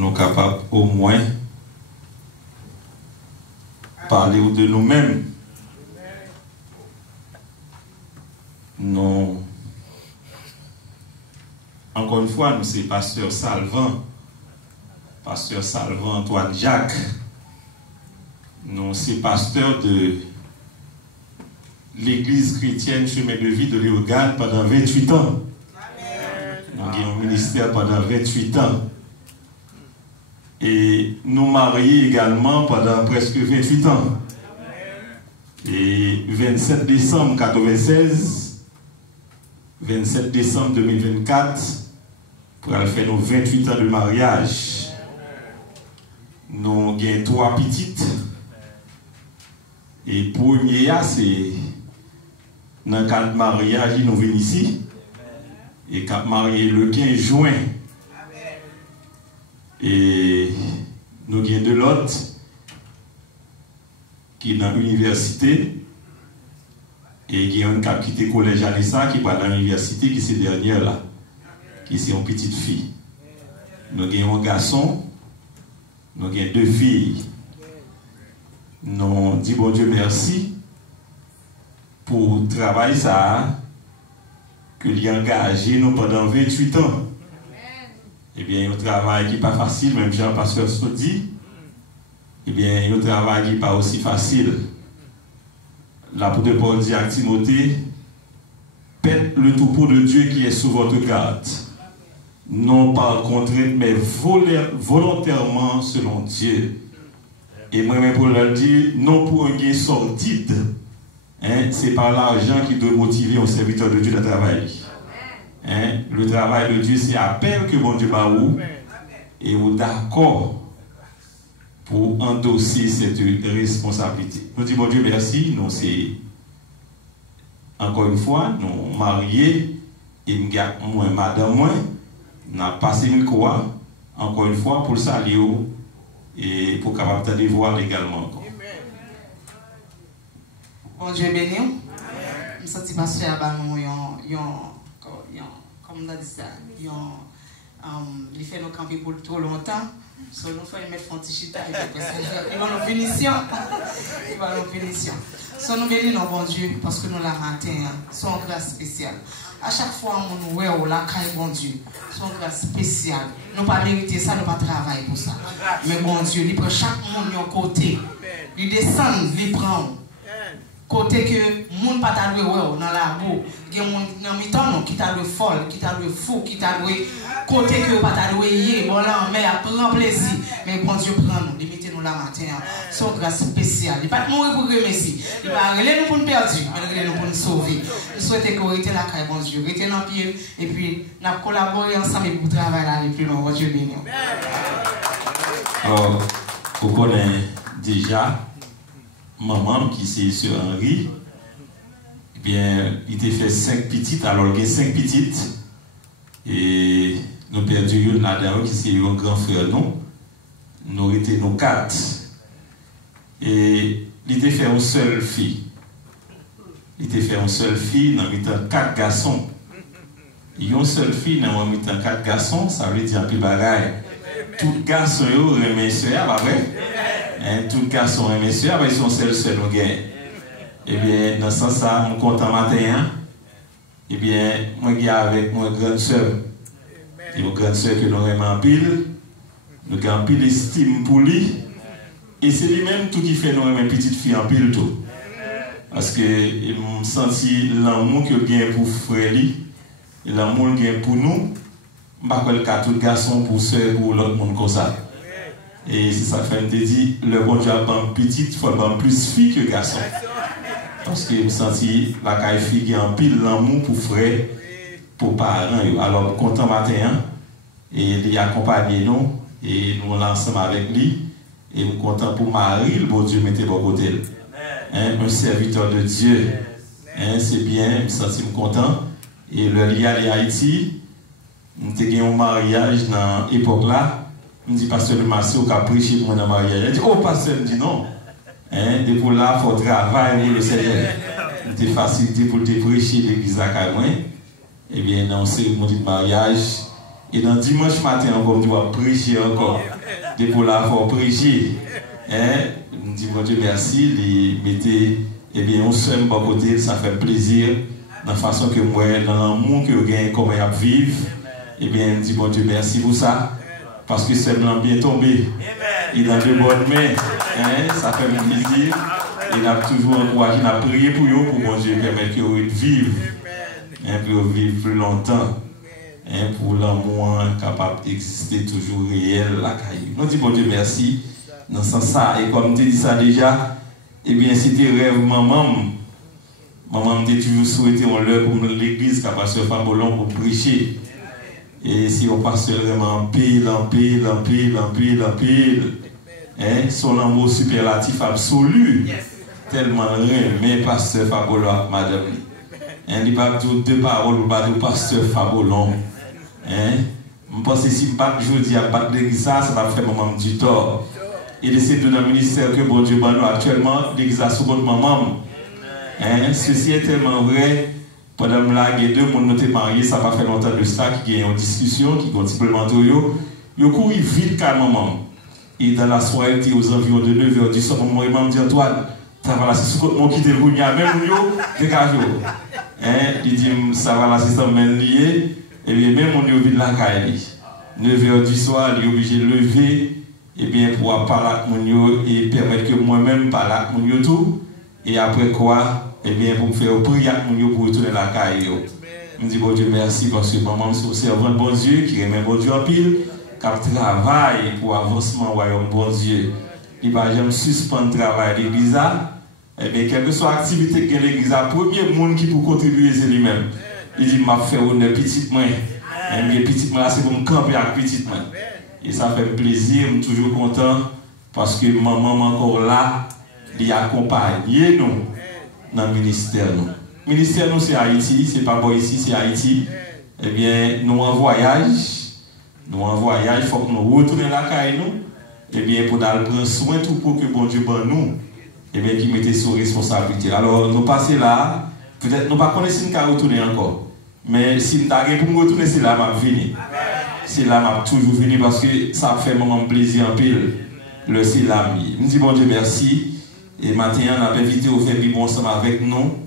pour nous capables au moins parler de nous-mêmes. Nous, encore une fois, nous c'est pasteur Salvant Antoine Jacques. Nous c'est pasteur de l'église chrétienne Chemin de Vie de Léogane pendant 28 ans. Nous avons un ministère pendant 28 ans. Et nous mariés également pendant presque 28 ans. Et 27 décembre 1996, 27 décembre 2024, pour aller faire nos 28 ans de mariage. Nous avons 3 petites. Et premier, c'est dans le cadre de mariage, nous venons ici. Et quand marié le 15 juin. Et nous avons de l'autre qui est dans l'université. Et il y a une qui a quitté le collège Anessa qui est dans l'université, qui est cette dernière là. Qui est une petite fille. Nous avons un garçon. Nous avons 2 filles. Nous disons bon Dieu merci pour le travail ça que il a engagé nous pendant 28 ans. Eh bien, un travail qui n'est pas facile, même Jean-Pasteur se dit. Eh bien, un travail qui n'est pas aussi facile. L'apôtre Paul dit à Timothée, faites le troupeau de Dieu qui est sous votre garde. Non par contrainte, mais volontairement selon Dieu. Et moi-même pour leur dire, non pour un gain sordide. C'est par l'argent qui doit motiver un serviteur de Dieu de travailler. Le travail de Dieu, c'est appel que bon Dieu m'a eu. Et vous d'accord pour endosser cette responsabilité. Nous disons, bon Dieu, merci. Nous, c'est encore une fois, nous mariés, et moi, madame, moi, nous avons passé une croix, encore une fois, pour le saluer et pour capable de voir également. Bon Dieu béni. Je me sens pasteur à nous, comme on a dit ça, il fait nos camper pour trop longtemps. So, nous faisons mettre Fontichita et il va nous punition. Il va nous punition. So, nous bénissons bon Dieu parce que nous la matin, son grâce spéciale. À chaque fois nous voyons la caille bon Dieu, son grâce spéciale. Nous pas mériter ça, nous pas travailler pour ça. Mais bon Dieu, il prend chaque monde de côté. Il descend, il prend. Côté que moun pas t'a doué dans la boue, gen moun dans mi-temps qui t'a doué folle, qui t'a doué fou, qui t'a doué côté que pas t'a doué yé, bon là mais a prend plaisir, mais bon Dieu prend nous, limitez nous la matin, son grâce spéciale. Il pas mourir pour remercier, il va régler nous pour nous perdre, mais régler nous pour nous sauver. Nous souhaitons que rester la caille bon Dieu, rester dans pied et puis n'a collaborer ensemble pour travailler aller plus loin, bon Dieu béni. Alors, vous connaissez déjà maman qui c'est sur Henri, eh bien, il t'a fait 5 petites, alors il y a 5 petites, et nous perdu une là-dedans qui c'est un grand frère, nous étions nos 4, et il t'a fait une seule fille. Il t'a fait une seule fille, dans le 4 garçons. Il y a une seule fille, dans le 4 garçons, ça veut dire plus bagaille. Tout garçon, il remet ça, pas vrai? Tout garçon et messieurs, ils sont seuls nous gagnent. Eh bien, dans ce sens-là, je suis content matin. Eh bien, moi, je suis avec mon grande soeur. Et mon grande soeur que nous aimons en pile. Nous avons en pile estime pour lui. Et c'est lui-même tout qui fait nous aimer petite fille en pile tout. Parce que je me sens l'amour que gagne pour frère et l'amour qu'il gagne pour nous. Je ne sais pas le cas tout garçon pour soeur pour l'autre monde comme ça. Et c'est ça que je me dis, le bon Dieu a une petite, il faut avoir plus fille que garçon. Parce que je me sens la caille fille qui a un pile l'amour pour frère, pour parents. Alors, content matin, et il a accompagné nous, et nous l'ensemble avec lui. Et nous sommes contents pour Marie, le bon Dieu mettez bon côté. Un serviteur de Dieu. C'est bien, je me sens content. Et le lien à Haïti, nous avons eu un mariage dans l'époque là. Je dis, pasteur de Marseille, qui a prêché pour mon mariage. Il dit, oh, pasteur, me dit non. Depuis là, il faut travailler pour le Seigneur. C'est facilité pour te prêcher l'église à Caïmouin. Eh bien, dans la cérémonie de mariage, Et dans dimanche matin, encore, on doit prêcher encore. Et pour l'avoir prêché, on dit, bon Dieu, merci, il mettait, eh bien, on s'aime par côté, ça fait plaisir, dans la façon que moi, dans l'amour que vous gagnez, comment il vivre, eh bien, on dit, bon Dieu, merci pour ça, parce que c'est bien tombé. Et dans de bonnes mains, ça fait plaisir. Et on a toujours encouragé, on a prié pour eux, pour bon Dieu, permettre qu'ils vivent, pour vivre plus longtemps. Pour l'amour capable d'exister toujours réel, la caille. Nous disons bon Dieu merci dans ce sens. Et comme tu dis ça déjà, eh bien c'était rêve maman. Maman m'a toujours souhaité en l'heure pour l'église, car pasteur Fabolon pour prêcher. Et si on passe vraiment pile, son amour superlatif absolu, tellement rien, mais pasteur Fabolon, madame. Il n'y a pas deux paroles pour le pasteur Fabolon. Je pense que si je dis à battre l'église, ça va faire maman du tort. Et c'est dans le ministère que bon Dieu nous actuellement, l'église a sous votre maman. Ceci est tellement vrai. Pendant là, il y a deux personnes qui sont mariés, ça va faire longtemps de ça, qui ont une discussion, qui ont un supplémentaire. Ils ont couru vite quand maman. Et dans la soirée, aux environs de 9h du soir, maman m'a dit Antoine, ça va là, c'est ce que mon quitte le Gounia, même nous, dégagez. Il dit, ça va là, c'est ça, même lié. Et bien, même on est au vide de la caille. 9h du soir, il est obligé de lever, et bien, pour parler avec mon et permettre que moi-même parle avec mon tout. Et après quoi, et bien, pour me faire prier avec mon pour retourner la caille. Je me dis, bon Dieu, merci, parce que maman, c'est un servant de bon Dieu, qui remet bon Dieu en pile, qui travaille pour avancement au royaume bon Dieu. Il va jamais suspendre le travail de l'église. Eh bien, quelle que soit l'activité que l'église a, le premier monde qui peut contribuer, c'est lui-même. Il dit, m'a fait une petite main. Et petite main, c'est pour me camper avec petite main. Et ça fait plaisir, je suis toujours content, parce que maman est encore là, il accompagne nous dans le ministère. Le ministère, nous, c'est Haïti, c'est pas bon ici, c'est Haïti. Eh bien, nous en voyage, il faut que nous retournions la caille, nous. Eh bien, pour prendre soin tout pour que bon Dieu ban nous. Et bien, qui mettait sous responsabilité. Alors, nous passons là, peut-être nous ne connaissons pas si nous retourner encore. Mais si nous avons pour nous retourner, c'est là que je vais venir. C'est là que je toujours venir parce que ça fait mon plaisir en pile. Le c'est là. Nous disons bon Dieu merci. Et maintenant, on a invité au faire vivre ensemble avec nous.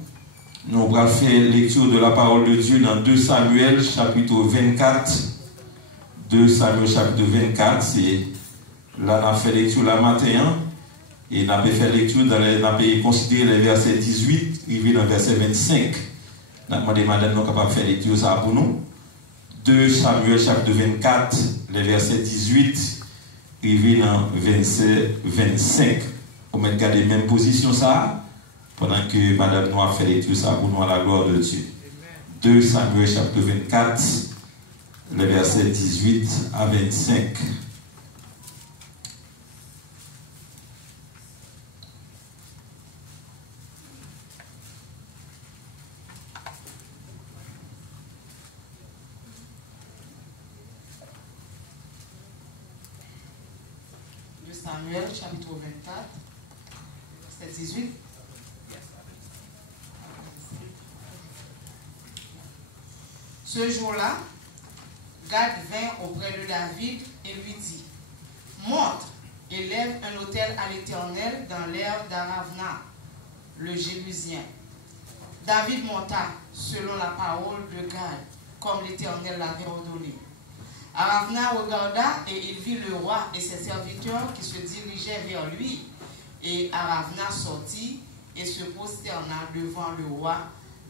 Nous allons faire lecture de la parole de Dieu dans 2 Samuel chapitre 24. 2 Samuel chapitre 24, c'est là on a fait lecture la matin. Et on a fait lecture, on a considéré les versets 18, arrivé dans le verset 25. On a demandé madame nous capable de faire lecture ça pour nous. 2 Samuel chapitre 24, les versets 18, arrivé dans le verset 25. On va garder la même position ça, pendant que madame nous a fait lecture ça pour nous à la gloire de Dieu. 2 Samuel chapitre 24, les versets 18 à 25. Samuel, chapitre 24, verset 18. Ce jour-là, Gad vint auprès de David et lui dit, monte et lève un autel à l'Éternel dans l'aire d'Aravna, le Jébusien. David monta selon la parole de Gad, comme l'Éternel l'avait ordonné. Aravna regarda et il vit le roi et ses serviteurs qui se dirigeaient vers lui. Et Aravna sortit et se prosterna devant le roi,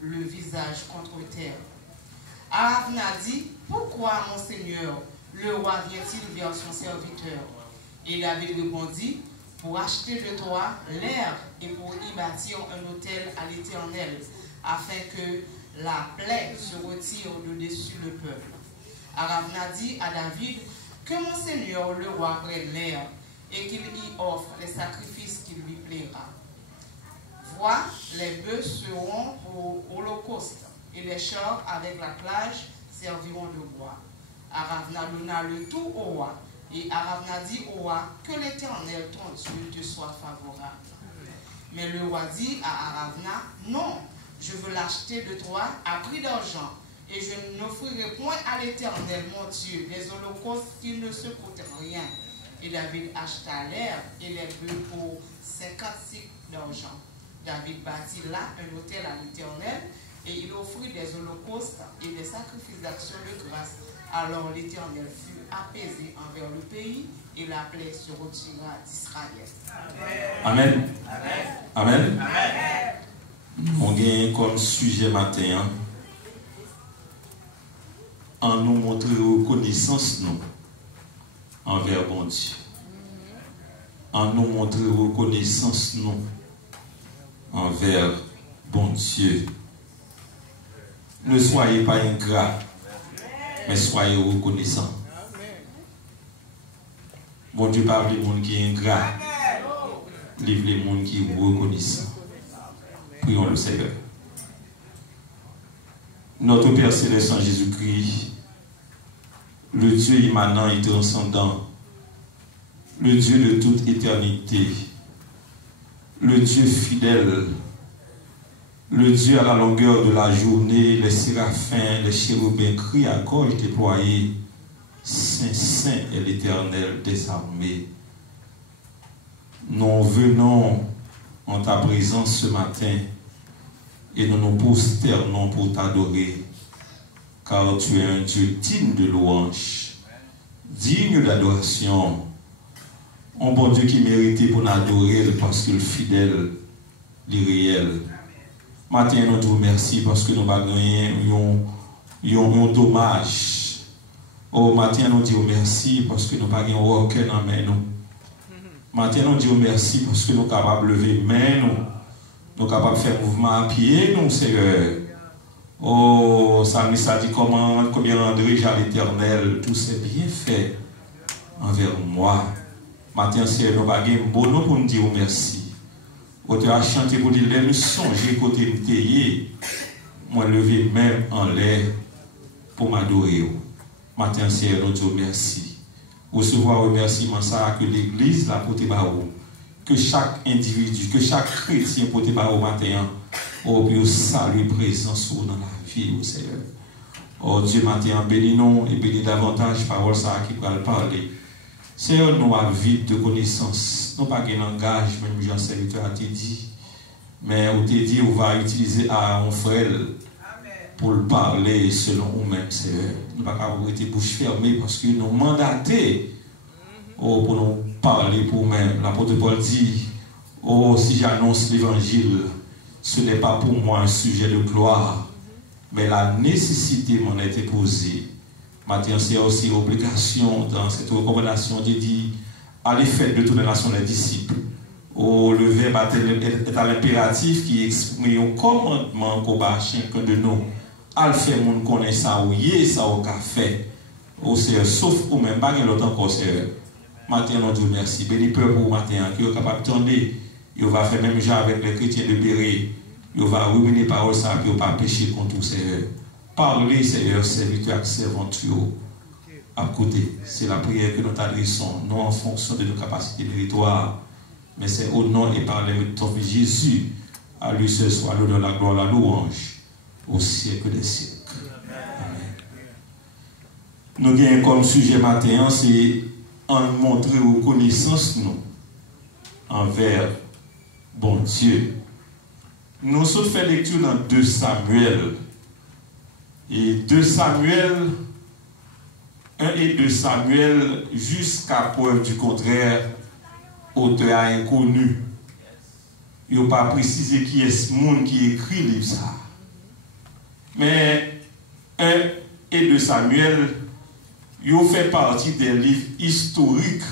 le visage contre terre. Aravna dit, pourquoi, mon Seigneur, le roi vient-il vers son serviteur? Et David répondit, pour acheter de toi l'air et pour y bâtir un autel à l'Éternel, afin que la plaie se retire de dessus le peuple. Aravna dit à David que mon Seigneur le roi prenne l'air et qu'il y offre les sacrifices qui lui plaira. Vois, les bœufs seront pour holocauste et les chars avec la plage serviront de bois. Aravna donna le tout au roi et Aravna dit au roi que l'Éternel ton Dieu te soit favorable. Mais le roi dit à Aravna, non, je veux l'acheter de toi à prix d'argent. Et je n'offrirai point à l'Éternel, mon Dieu, des holocaustes qui ne se coûtent rien. Et David acheta l'herbe et les bœufs pour 50 cycles d'argent. David bâtit là un autel à l'Éternel et il offrit des holocaustes et des sacrifices d'action de grâce. Alors l'Éternel fut apaisé envers le pays et la plaie se retira d'Israël. Amen. Amen. On gagne comme sujet matin en nous montrer reconnaissance nous envers bon Dieu. En nous montrer reconnaissance nous envers bon Dieu. Ne soyez pas ingrats, mais soyez reconnaissants. Bon Dieu parle des gens qui sont ingrats, livre les gens qui sont reconnaissants. Prions le Seigneur. Notre Père Céleste en Jésus-Christ, le Dieu immanent et transcendant, le Dieu de toute éternité, le Dieu fidèle, le Dieu à la longueur de la journée, les séraphins, les chérubins crient à gorge déployée, Saint, Saint est l'Éternel des armées. Nous venons en ta présence ce matin et nous nous prosternons pour t'adorer, car tu es un Dieu digne de louange, digne d'adoration. Un bon Dieu qui méritait pour nous adorer parce qu'il est fidèle, il est réel. Matin, nous te remercions parce que nous avons gagné un dommage. Oh, matin, nous disons merci parce que nous n'avons pas aucun dans main nous. Matin, nous disons merci parce que nous sommes capables de lever main nous. Nous sommes capables de faire mouvement à pied nous, Seigneur. Oh, ça dit combien rendrai-je à l'Éternel tous ces bienfaits envers moi. Matin, Seigneur, nous avons un bon nom pour nous dire merci. Quand tu as chanté pour dire, nous songer côté m'téyer, moi lever même en l'air pour m'adorer. Matin, Seigneur, nous te remercie. Recevoir remerciement ça que l'Église l'a porté barreau, que chaque individu, que chaque chrétien porté barreau matin, oh, puis salut présence dans la vie, au Seigneur. Oh Dieu, matin, bénis-nous et bénis davantage parole ça qui va le parler. Seigneur, nous avons vite de connaissances. Nous n'avons pas de langage, même Jean serviteur a te dit. Mais on te dit, on va utiliser un frère pour le parler selon nous-mêmes, Seigneur. Nous n'avons pas été bouche fermée parce que nous mandatés pour nous parler pour nous-mêmes. L'apôtre Paul dit, oh, si j'annonce l'évangile, ce n'est pas pour moi un sujet de gloire, mais la nécessité m'en a été posée. Matin, c'est aussi obligation dans cette recommandation de dire à l'effet de toute la nation des disciples. Oh, le verbe est à l'impératif qui exprime un commandement qu'on va chacun de nous. À le faire, mon connaît ça ou yé, ça ou café. Oh, c'est sauf ou même pas l'autre encore, c'est matin, on dit merci. Béni peuple pour matin, qui est capable de tendre. Il va faire même genre avec les chrétiens de Béret. Il va ruminer parole ça, puis il va pas pécher contre tout, Seigneur. Parlez, Seigneur, serviteur, servantueux. À côté, c'est la prière que nous t'adressons, non en fonction de nos capacités méritoires, mais c'est au nom et par les méthodes de Jésus. À lui seul soit l'honneur, la gloire, la louange, au siècle des siècles. Amen. Nous gagnons comme sujet matin, c'est en montrer reconnaissance nous envers bon Dieu. Nous sommes fait lecture dans 2 Samuel. Et 2 Samuel, 1 et 2 Samuel, jusqu'à preuve du contraire, auteur inconnu. Il n'a pas précisé qui est ce monde qui écrit le livre ça. Mais 1 et 2 Samuel, il fait partie des livres historiques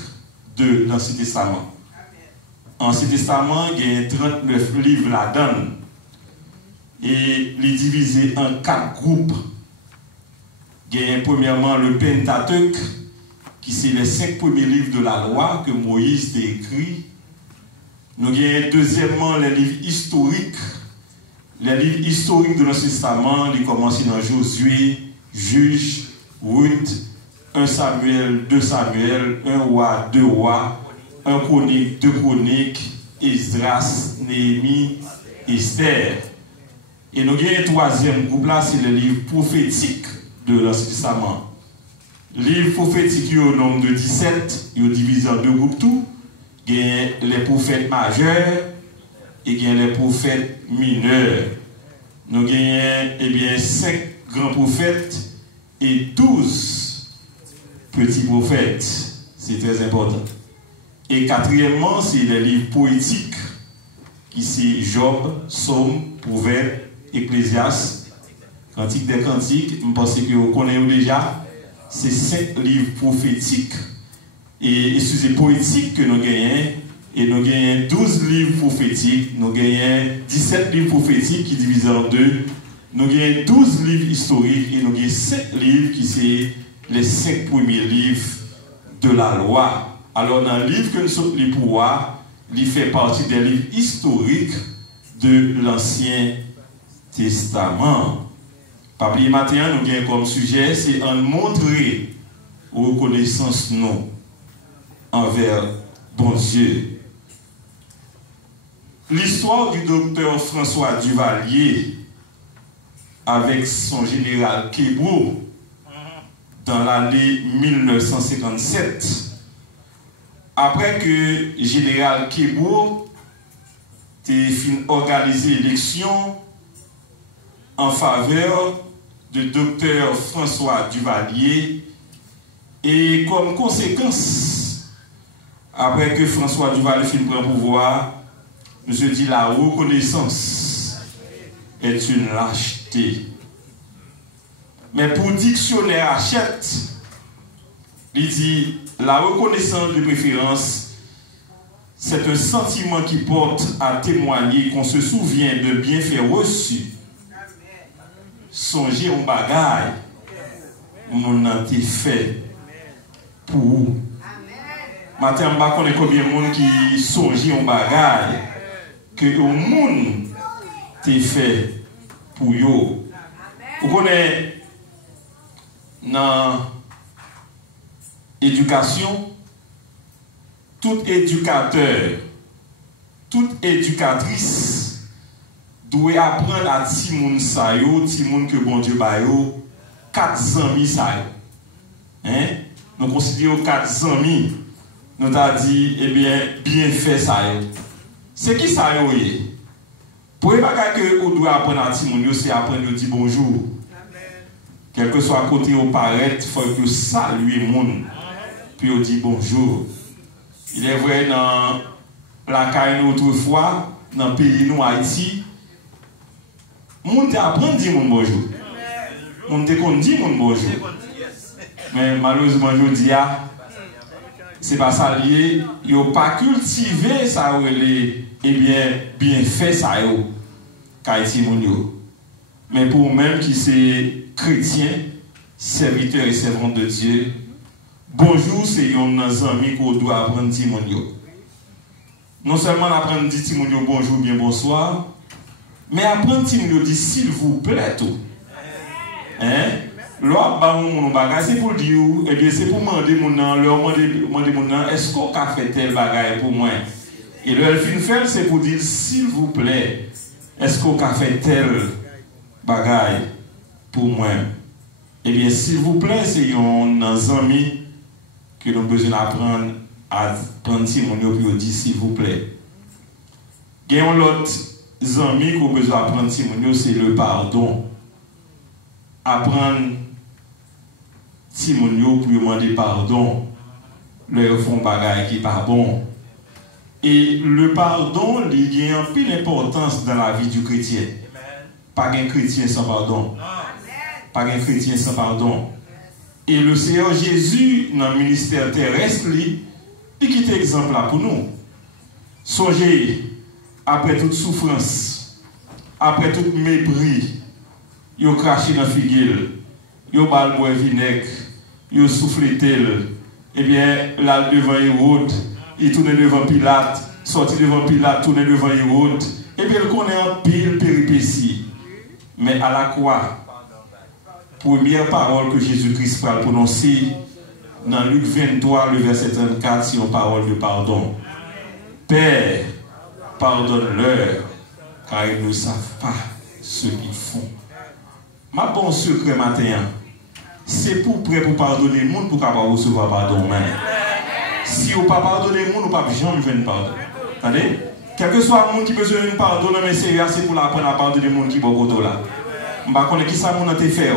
de l'Ancien Testament. L'Ancien Testament, il y a 39 livres là-dedans. Et il est divisé en 4 groupes. Il y a premièrement le Pentateuque, qui c'est les 5 premiers livres de la loi que Moïse a écrit. Nous avons deuxièmement les livres historiques. Les livres historiques de l'Ancien Testament, ils commencent dans Josué, Juge, Ruth, 1 Samuel, 2 Samuel, 1 roi, 2 rois, 1 chronique, 2 chroniques, Esdras, Néhémie, Esther. Et nous avons un troisième groupe là, c'est le livre prophétique de l'Ancien Testament. Le livre prophétique, il y a au nombre de 17, il y a divisé en deux groupes tout. Il y a les prophètes majeurs et il y a les prophètes mineurs. Nous avons 5 grands prophètes et 12 petits prophètes. C'est très important. Et quatrièmement, c'est les livres poétiques, qui sont Job, Psaume, Proverbe, Ecclésiaste, Cantique des Cantiques. Je pense que vous connaissez déjà. C'est 5 livres prophétiques et poétiques que nous gagnons. Et nous gagnons 12 livres prophétiques, nous gagnons 17 livres prophétiques qui divisent en deux, nous gagnons 12 livres historiques et nous gagnons 7 livres qui sont les 5 premiers livres de la loi. Alors dans le livre que nous sommes les pouvoirs, il fait partie des livres historiques de l'Ancien Testament. Papier matin, nous gagnons comme sujet, c'est en montrer reconnaissance nous envers bon Dieu. L'histoire du docteur François Duvalier avec son général Kébro dans l'année 1957. Après que général Kébro ait organisé l'élection en faveur de docteur François Duvalier et comme conséquence, après que François Duvalier finit prendre pouvoir, je dis la reconnaissance est une lâcheté. Mais pour dictionnaire Hachette, il dit la reconnaissance de préférence, c'est un sentiment qui porte à témoigner qu'on se souvient de bienfaits reçus. Songez au bagaille, on a été fait pour vous. Maintenant, je ne sais pas combien de monde qui songe au bagaille que le monde t'est fait pour vous. Vous connaissez dans l'éducation, tout éducateur, toute éducatrice doit apprendre à Timoun Sayo, Timoun que bon Dieu bayo, 4 amis Sayo. Hein? Nous considérons 4 amis. Nous avons dit, eh bien fait Sayo. C'est qui Sayo? Pour les bagages que vous devez apprendre à Timoun, c'est apprendre à dire bonjour. Quel que soit côté où paraît, il faut que saluer le monde. Puis on dit bonjour. Il est vrai dans la caille autrefois, dans le pays nous Haïti, on apprend à dire bonjour. On te dit bonjour. Mais malheureusement, je dis, c'est pas ça lié. Il n'a pas cultivé ça, bien fait ça, mais pour même qui c'est chrétien, serviteur et servante de Dieu, bonjour, c'est un ami qu'on doit apprendre Timonio. Non seulement apprendre Timonio bonjour, bien bonsoir, mais apprendre Timonio dit s'il vous plaît tout. Hein? C'est pour dire, eh bien c'est pour demander mon nom, est-ce qu'on a fait tel bagaille pour moi? Et le fin fait, c'est pour dire s'il vous plaît, est-ce qu'on a fait tel bagaille pour moi? Eh bien, s'il vous plaît, c'est un ami que nous avons besoin d'apprendre à prendre Timonio pour dire s'il vous plaît. Il y a un autre ami qui a besoin d'apprendre Timonio, c'est le pardon. Apprendre Timonio pour demander pardon. Leur font bagaille qui n'est pas bon. Et le pardon, il y a une pile d'importance dans la vie du chrétien. Pas un chrétien sans pardon. Pas un chrétien sans pardon. Et le Seigneur Jésus, dans le ministère terrestre, il quitte exemple là pour nous. Songez, après toute souffrance, après tout mépris, il a craché dans la figure, il a bal bois vinaigre, il a soufflé tel, eh bien, là devant Hérode, il tourne devant Pilate, sorti devant Pilate, tourne devant Hérode, et bien, il connaît un pile péripétie. Mais à la croix, première parole que Jésus-Christ va prononcer dans Luc 23, le verset 34, c'est une parole de pardon. Père, pardonne-leur, car ils ne savent pas ce qu'ils font. Ma bon secret matin, c'est pour prêt pour pardonner le monde pour capable recevoir pardon. Si vous ne pardonnez le monde, vous ne pouvez jamais jouer pardon. Attendez? Quel que soit le monde qui besoin de pardon, mais c'est pour apprendre à pardonner le monde qui est au là. Je ne sais pas qui ça a fait,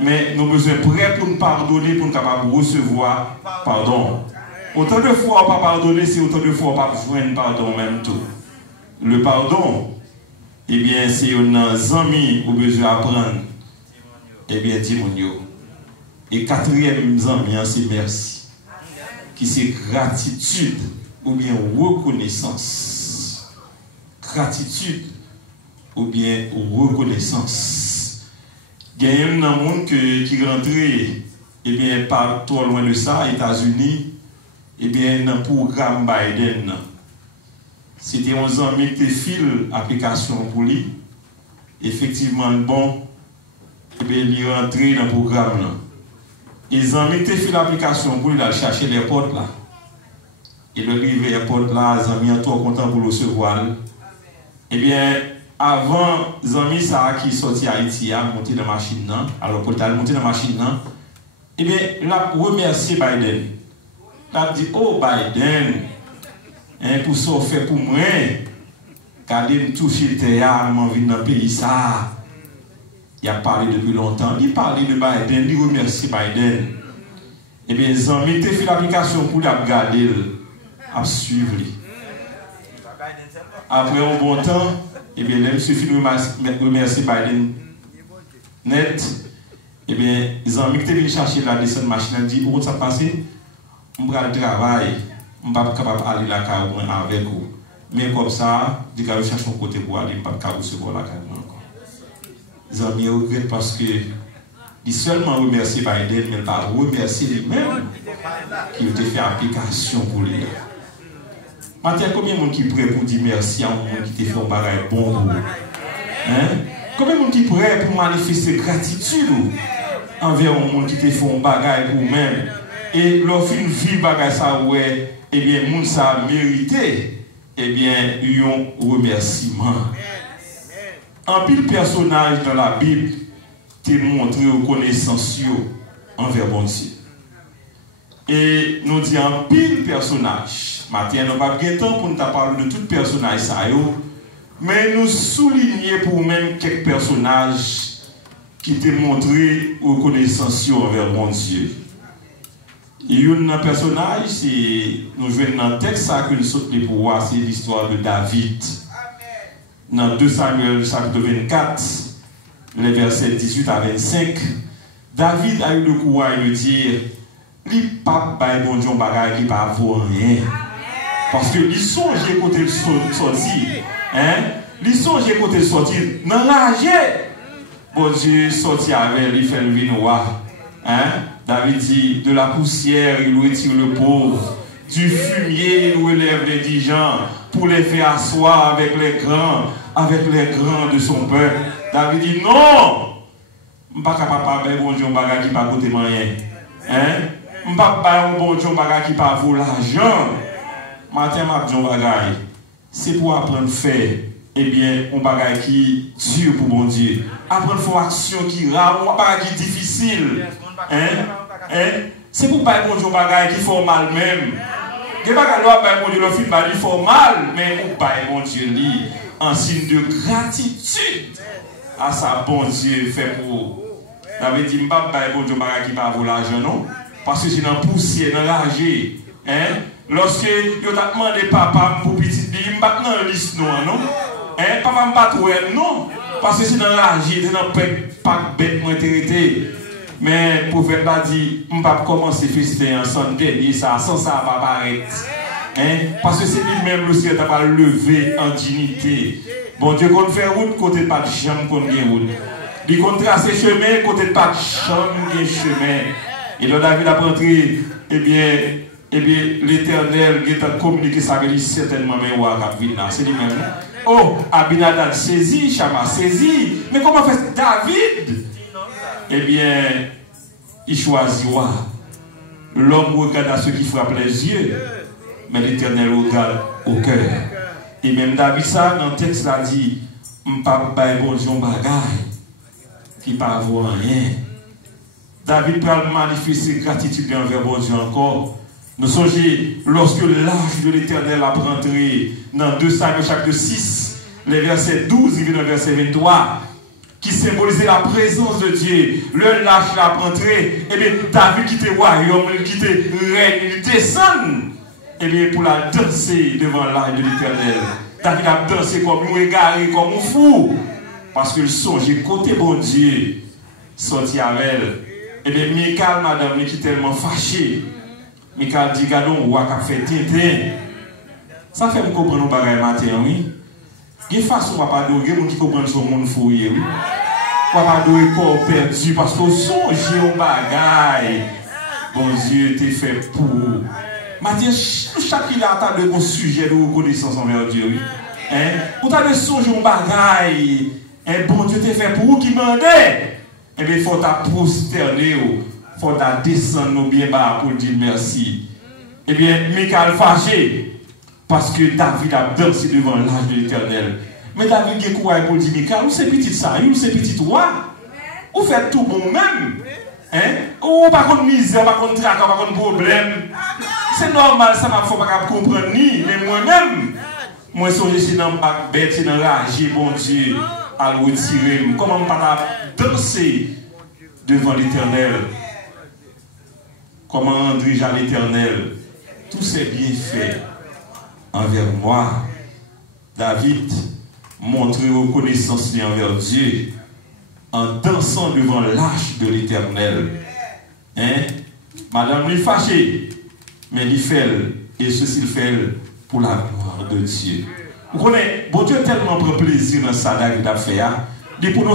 mais nous avons besoin prêt pour nous pardonner, pour nous capable recevoir pardon. Autant de fois on ne pas pardonner, c'est autant de fois on ne pas joindre pardon même tout. Le pardon, eh bien, c'est un ami au besoin d'apprendre. Eh bien, Timonio. Et quatrième ami, c'est merci. Qui c'est gratitude ou bien reconnaissance. Gratitude ou bien reconnaissance. Il y a un monde qui est rentré, eh bien, pas trop loin de ça, aux États-Unis, eh bien, dans le programme Biden. C'était un ami qui file application pour lui. Effectivement, bon, eh bien, il est rentré dans le programme. Là. Les amis qui file l'application pour lui, il a cherché les portes là. Et le arrivé à l'airport là, les amis sont trop contents pour le recevoir. Eh bien, avant, les amis qui sorti à Haïti, a monté dans la machine. Alors, pour monter dans la machine, eh bien, il a remercié Biden. Il a dit, oh Biden, hein, pour ça fait pour moi, quand il me touche le théâtre, je viens dans le pays, ça. Il a parlé depuis longtemps. Il parlait de Biden, il remercie Biden. Eh bien, les amis, il a fait l'application pour lui regarder, à suivre. Après un bon temps, eh bien, il suffit de remercier Biden net. Eh bien, les amis qui étaient venus chercher la descente de machine, ils dit, où ça passe? Je vais le travail, je ne suis pas capable d'aller là avec vous. Mais comme ça, je vais chercher un côté pour aller, je ne suis pas capable de recevoir la carrière encore. Les amis regrettent parce que il seulement remercier Biden, mais pas remercier lui-même qui a fait application pour lui. Maintenant, combien de gens qui sont prêts pour dire merci à un monde qui te fait un bagage bon pour vous? Hein? Combien de gens qui sont prêts pour manifester gratitude envers un monde qui te fait un bagage pour vous-même? Et lorsqu'une vie bagage ça, ouais, eh bien, moun ça a mérité, eh bien, un remerciement. Un pile personnage dans la Bible te montré reconnaissance envers bon Dieu. Et nous disons un pile personnage. Maintenant, nous n'avons pas de temps pour nous parler de tout personnage, mais nous soulignons pour même quelques personnages qui te montré reconnaissance envers bon Dieu. Et un personnage, nous jouons dans le texte que nous sautons pour voir, c'est l'histoire de David. Dans 2 Samuel chapitre 24, les versets 18 à 25, David a eu le courage de dire, il pas bon Dieu bagaille qui pas avoir rien. Parce que ils songe côté sorti, hein? Ils songe côté sorti, n'enragé. Bon Dieu sorti avec lui fait le vin noir, hein? David dit, de la poussière il retire le pauvre, du fumier il relève les indigents pour les faire asseoir avec les grands de son peuple. David dit non, je ne suis pas capable de faire bon Dieu bagage qui pas côté rien. Hein? Je ne suis pas capable de faire bon Dieu bagage qui pas vaut l'argent. Matin m'a dit bagage, c'est pour apprendre à faire, eh bien, un bagage qui dur pour bon Dieu. Apprendre à faire action qui rare, un bagage qui difficile. Hein? C'est pour pas bon Dieu bagage qui font mal même. Il pas qu'à bon Dieu le film il faut mal, mais pour pas bon Dieu lui en signe de gratitude à sa bon Dieu fait pour. David dit pas bon Dieu bagage qui pas vaut l'argent non, parce que c'est dans poussière, dans l'argent. Hein? Lorsque yo t'a demandé papa pour petite vie, il pas dans liste non. Hein? Papa me pas trouver non, parce que c'est dans l'argent, c'est dans pas bête moi traité. Mais pour faire pas dire, on ne peut pas commencer à fester en son dernier, ça, sans ça va apparaître. Hein? Parce que c'est lui-même le ciel qui va lever en dignité. Bon Dieu, qu'on fait route, côté pas de chambre, qu'on vient route. Il compte tracer chemin, côté pas de chambre, bien chemin. Et là, David a rentré, eh bien, l'Éternel qui a communiqué ça avec lui, certainement, mais on va venir. C'est lui-même. Oh, Abinadab saisi, Chama saisi. Mais comment fait David? Eh bien, il choisit l'homme regarde à ceux qui frappent les yeux, mais l'Éternel regarde au cœur. Et même David, ça, dans le texte, a dit, pas bon Dieu bagaille qui pas vaut rien. David peut manifester gratitude envers bon Dieu encore. Nous songeons lorsque l'âge de l'Éternel a rentré dans 2 Samuel chapitre 6, les versets 12 et le verset 23, qui symbolisait la présence de Dieu. Le lâche l'a rentré, et bien David quitte le royaume, il quitte le règne, il descend, et bien pour la danser devant l'âge de l'Éternel. David a dansé comme un égaré, comme un fou, parce qu'il songeait côté bon Dieu, sorti avec elle. Et bien Michal, madame, qui est tellement fâchée. Michal dit, gardons, roi qui a fait tintin. Ça fait me comprendre nos bagages matin, oui. Il y a une façon de pas adorer, qui comprend son monde fouillé, oui. On va pas adorer corps perdu, parce que songez au bagaille. Bon Dieu, t'es fait pour. Matin, chaque il a un sujet de reconnaissance envers Dieu, oui. Hein? Vous avez songé au bagaille. Un bon Dieu t'es fait pour vous qui mandait. Eh bien, il faut prosterner, il faut descendre bien bas pour dire merci. Eh bien, Michal fâché, parce que David a dansé devant l'âge de l'Éternel. Mais David a courage pour dire, Michal, où c'est petit ça, où c'est petit roi? Vous faites tout bon même. Hein? Ou pas contre misère, pas contre trac, pas contre problème. C'est normal, ça ne faut pas comprendre ni, mais moi-même, moi, je suis dans la bête, c'est dans la rage, bon Dieu. À le retirer. Comment on peut danser devant l'Éternel? Comment rendre à l'Éternel tous ces bienfaits envers moi? David montre reconnaissance envers Dieu en dansant devant l'arche de l'Éternel. Hein? Madame lui fâchée, mais il fait, et ceci il fait pour la gloire de Dieu. Vous connaissez, bon Dieu tellement prend plaisir dans ça, David a fait. Il pour nous